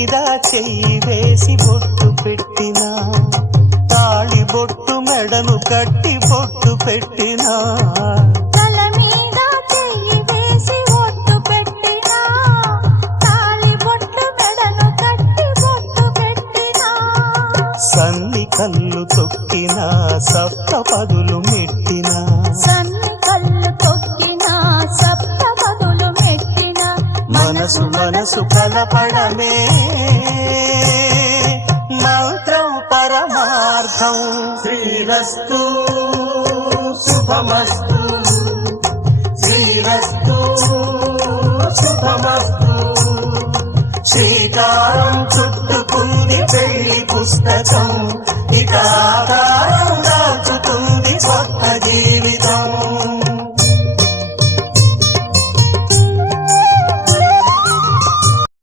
మీద చెయ్యి వేసి బొట్టు పెట్టినా, తాళి బొట్టు మెడను కట్టి బొట్టు పెట్టినా, తల మీద చెయ్యి వేసి బొట్టు పెట్టినా, తాళి బొట్టు మెడను కట్టి బొట్టు పెట్టినా, సన్ని కళ్ళు తొక్కినా సప్త పదులు మెట్టినా, సన్ని కళ్ళు తొక్కినా సప్త పదులు మెట్టినా, మనసు మనసు కలపడమే మంత్రం పరమార్థం. శ్రీరస్తు శుభమస్తు, శ్రీరస్తు శుభమస్తు. శ్రీకారం చుట్టుకుంది పెళ్లి పుస్తకం, ఇక ఆకారం దాచుతుంది స్వర్గం.